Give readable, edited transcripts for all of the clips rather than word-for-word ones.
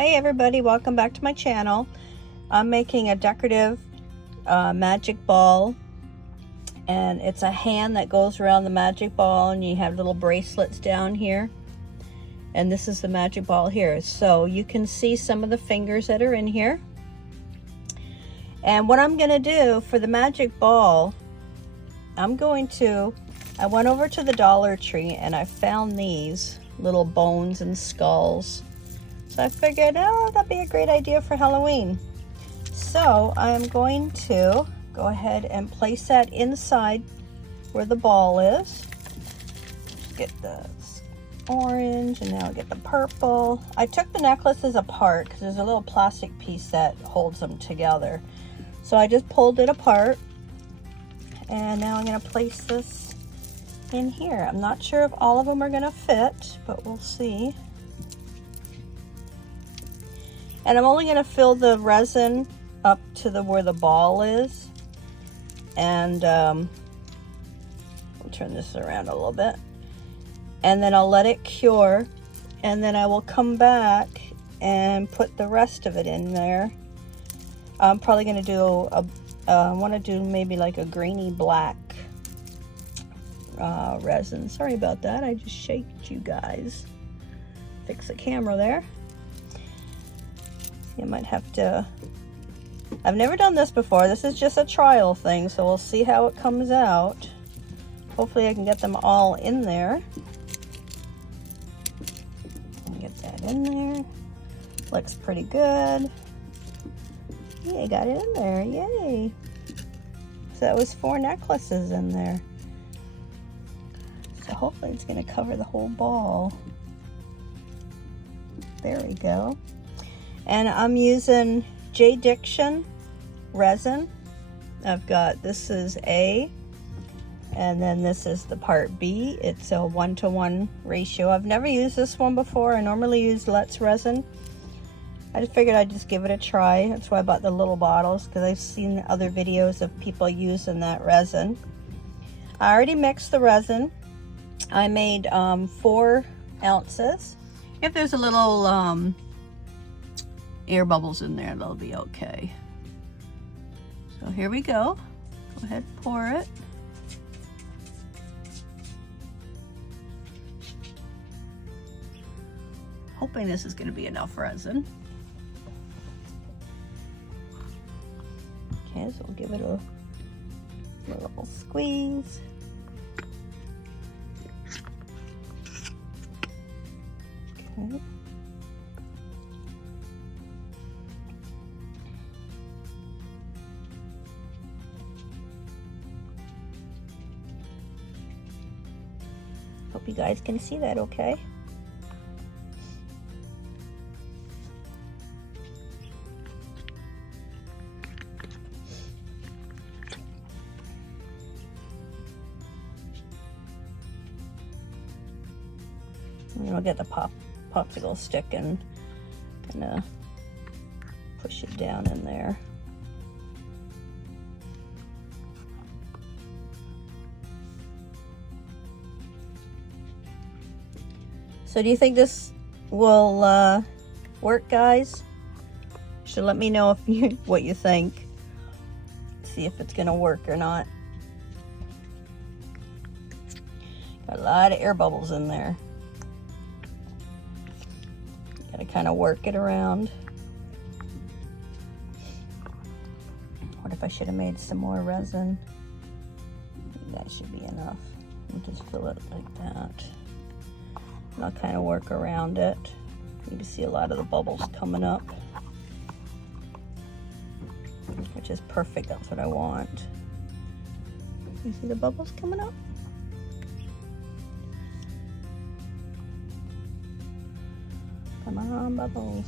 Hi everybody, welcome back to my channel. I'm making a decorative magic ball, and it's a hand that goes around the magic ball, and you have little bracelets down here, and this is the magic ball here. So you can see some of the fingers that are in here. And what I'm gonna do for the magic ball, I went over to the Dollar Tree and I found these little bones and skulls. So I figured, oh, that'd be a great idea for Halloween. So I'm going to go ahead and place that inside where the ball is. Just get the orange, and now I'll get the purple. I took the necklaces apart because there's a little plastic piece that holds them together. So I just pulled it apart, and now I'm going to place this in here. I'm not sure if all of them are going to fit, but we'll see. And I'm only going to fill the resin up to where the ball is. And I'll turn this around a little bit. And then I'll let it cure. And then I will come back and put the rest of it in there. I'm probably going to do I want to do maybe like a grainy black resin. Sorry about that. I just shaked you guys. Fix the camera there. You might have to, I've never done this before. This is just a trial thing, so we'll see how it comes out. Hopefully I can get them all in there. Get that in there. Looks pretty good. Yeah, got it in there. Yay. So that was 4 necklaces in there. So hopefully it's going to cover the whole ball. There we go. And I'm using J. Diction resin. I've got, this is A, and then this is the part B. It's a 1-to-1 ratio. I've never used this one before. I normally use Letsresin. I just figured I'd just give it a try. That's why I bought the little bottles, because I've seen other videos of people using that resin. I already mixed the resin. I made 4 ounces. If there's a little air bubbles in there, they'll be okay. So here we go. Go ahead, pour it. Hoping this is going to be enough resin. Okay, so we'll give it a little squeeze. Okay. Hope you guys can see that okay. And I'll get the popsicle stick and kind of push it down in there. So do you think this will work, guys? Should let me know if what you think. See if it's gonna work or not. Got a lot of air bubbles in there. Gotta kind of work it around. What if I should have made some more resin? That should be enough. We'll just fill it like that. And I'll kind of work around it. You can see a lot of the bubbles coming up, which is perfect. That's what I want. You see the bubbles coming up? Come on, bubbles.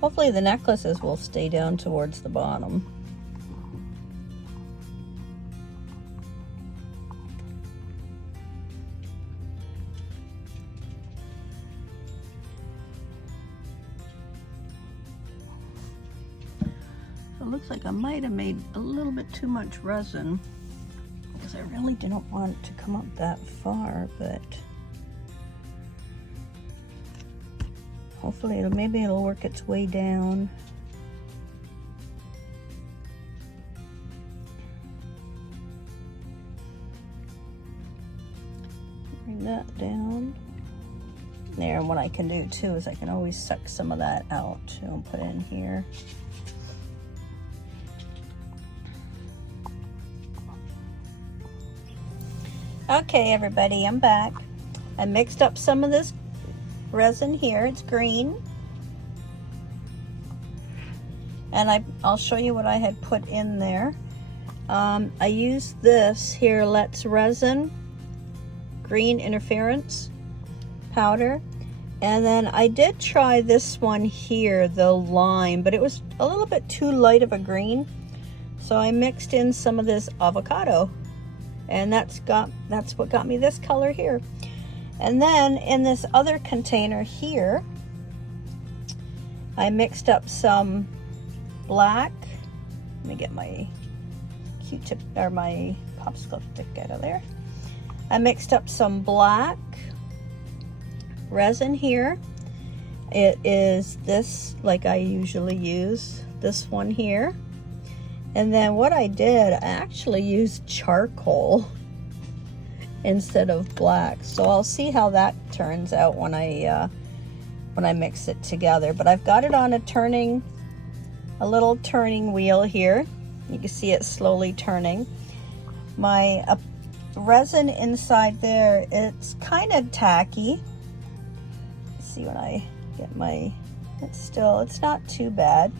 Hopefully the necklaces will stay down towards the bottom. So it looks like I might have made a little bit too much resin because I really didn't want it to come up that far, but hopefully maybe it'll work its way down. Bring that down. There, and what I can do too is I can always suck some of that out too and put it in here. Okay, everybody, I'm back. I mixed up some of this resin here. It's green. And I'll show you what I had put in there. I used this here, Letsresin green interference powder. And then I did try this one here, the lime, but it was a little bit too light of a green. So I mixed in some of this avocado. And that's what got me this color here. And then in this other container here, I mixed up some black. Let me get my Q-tip or my popsicle stick out of there. I mixed up some black resin here. It is this, like I usually use, this one here. And then what I did, I actually used charcoal instead of black. So I'll see how that turns out when I mix it together. But I've got it on a little turning wheel here. You can see it slowly turning. My resin inside there, it's kind of tacky. Let's see when I get my, it's not too bad,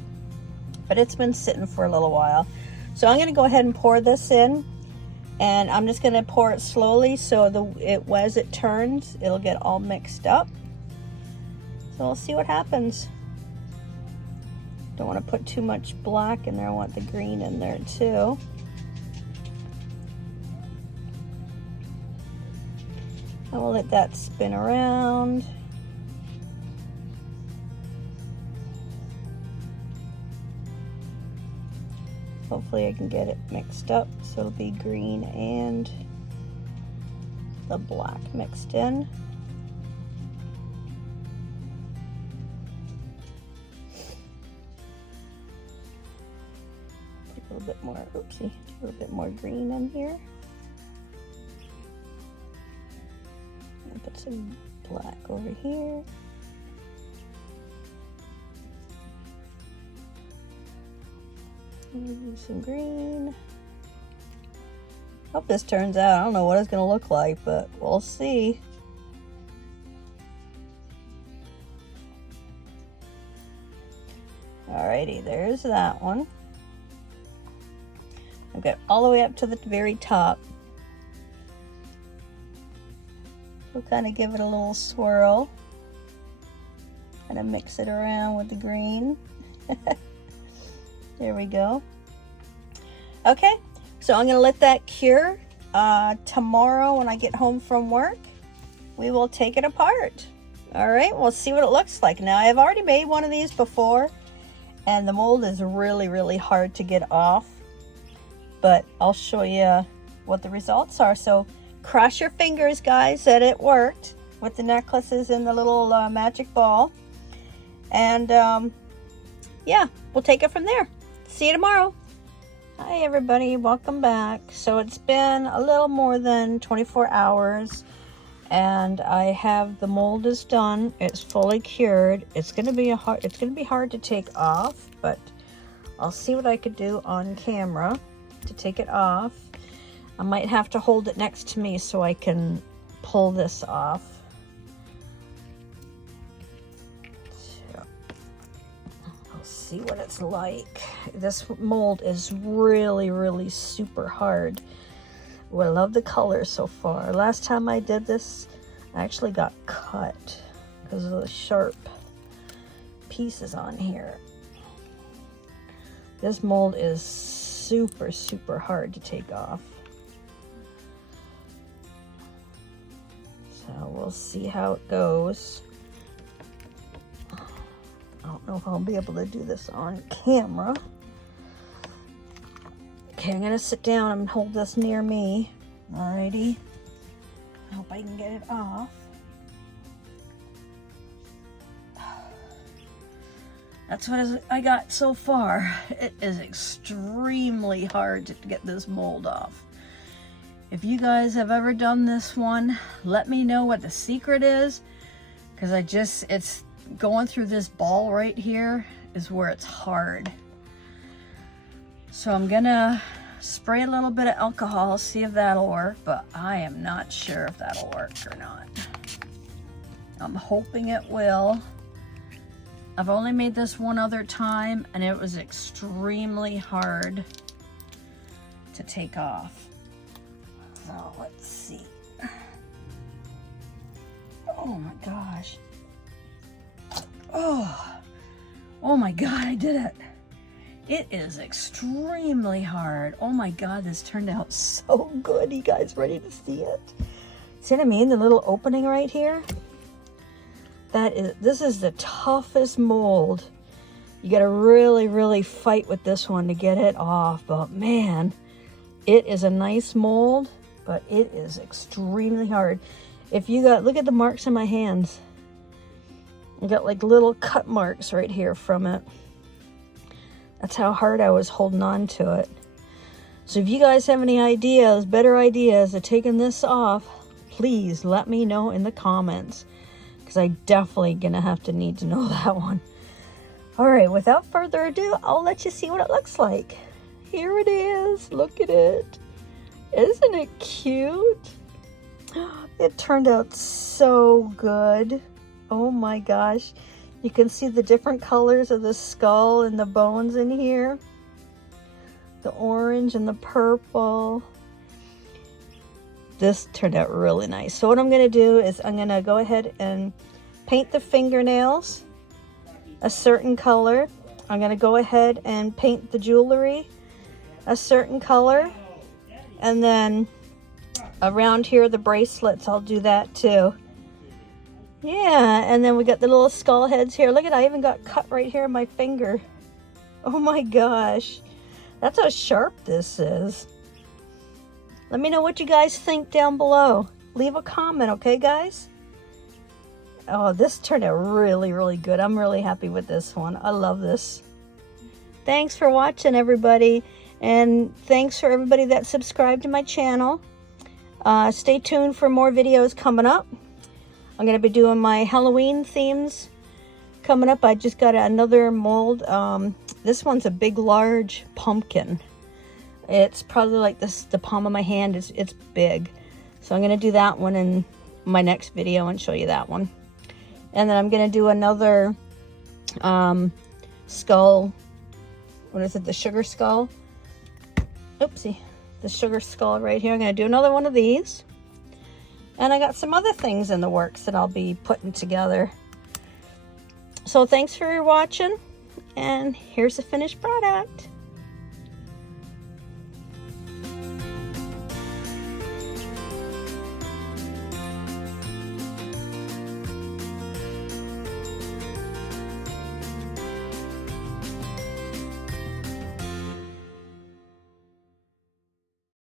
but it's been sitting for a little while. So I'm gonna go ahead and pour this in, and I'm just gonna pour it slowly so as it turns, it'll get all mixed up. So we'll see what happens. Don't want to put too much black in there. I want the green in there too. And we'll let that spin around. Hopefully I can get it mixed up so it'll be green and the black mixed in. A little bit more, oopsie, a little bit more green in here. And put some black over here. Maybe some green. Hope this turns out. I don't know what it's gonna look like, but we'll see. Alrighty, there's that one. I've got all the way up to the very top. We'll kind of give it a little swirl. Kind of mix it around with the green. There we go. Okay, so I'm gonna let that cure. Tomorrow when I get home from work, we will take it apart. All right, we'll see what it looks like. Now, I've already made one of these before, and the mold is really, really hard to get off. But I'll show you what the results are. So cross your fingers, guys, that it worked with the necklaces and the little magic ball. And yeah, we'll take it from there. See you tomorrow. Hi, everybody. Welcome back. So it's been a little more than 24 hours. And I have the mold is done. It's fully cured. It's gonna be hard to take off, but I'll see what I could do on camera to take it off. I might have to hold it next to me so I can pull this off. So, I'll see what it's like. This mold is really, really super hard. Well, I love the color so far. Last time I did this, I actually got cut because of the sharp pieces on here. This mold is super, super hard to take off. So we'll see how it goes. I don't know if I'll be able to do this on camera. Okay, I'm gonna sit down and hold this near me. Alrighty. I hope I can get it off. That's what I got so far. It is extremely hard to get this mold off. If you guys have ever done this one, let me know what the secret is, because it's going through this ball right here is where it's hard. So I'm gonna spray a little bit of alcohol, see if that'll work, but I am not sure if that'll work or not. I'm hoping it will. I've only made this one other time and it was extremely hard to take off. So let's see. Oh my gosh. Oh my God, I did it. It is extremely hard. Oh my God, this turned out so good. You guys ready to see it? See what I mean? The little opening right here? This is the toughest mold. You gotta really, really fight with this one to get it off. But man, it is a nice mold, but it is extremely hard. If you look at the marks on my hands. I got like little cut marks right here from it. That's how hard I was holding on to it. So if you guys have any ideas, better ideas of taking this off, please let me know in the comments. Because I definitely gonna need to know that one. All right, without further ado, I'll let you see what it looks like. Here it is, look at it. Isn't it cute? It turned out so good. Oh my gosh. You can see the different colors of the skull and the bones in here. The orange and the purple. This turned out really nice. So what I'm going to do is I'm going to go ahead and paint the fingernails a certain color. I'm going to go ahead and paint the jewelry a certain color. And then around here, the bracelets, I'll do that too. Yeah, and then we got the little skull heads here. Look at, I even got cut right here in my finger. Oh my gosh. That's how sharp this is. Let me know what you guys think down below. Leave a comment, okay, guys? Oh, this turned out really, really good. I'm really happy with this one. I love this. Thanks for watching, everybody. And thanks for everybody that subscribed to my channel. Stay tuned for more videos coming up. I'm going to be doing my Halloween themes coming up. I just got another mold. This one's a big, large pumpkin. It's probably like the palm of my hand. It's big. So I'm going to do that one in my next video and show you that one. And then I'm going to do another skull. What is it? The sugar skull. Oopsie. The sugar skull right here. I'm going to do another one of these. And I got some other things in the works that I'll be putting together. So thanks for watching. And here's the finished product.